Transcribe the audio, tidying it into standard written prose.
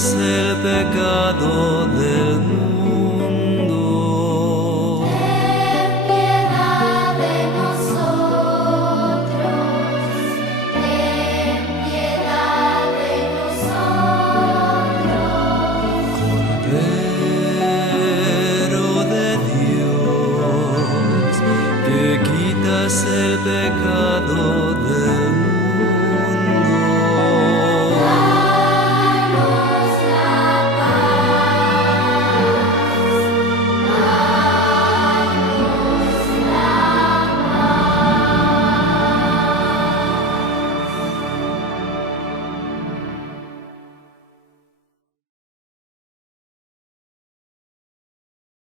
quitas el pecado del mundo. Ten piedad de nosotros, ten piedad de nosotros. Cordero de Dios, que quitas el pecado del mundo.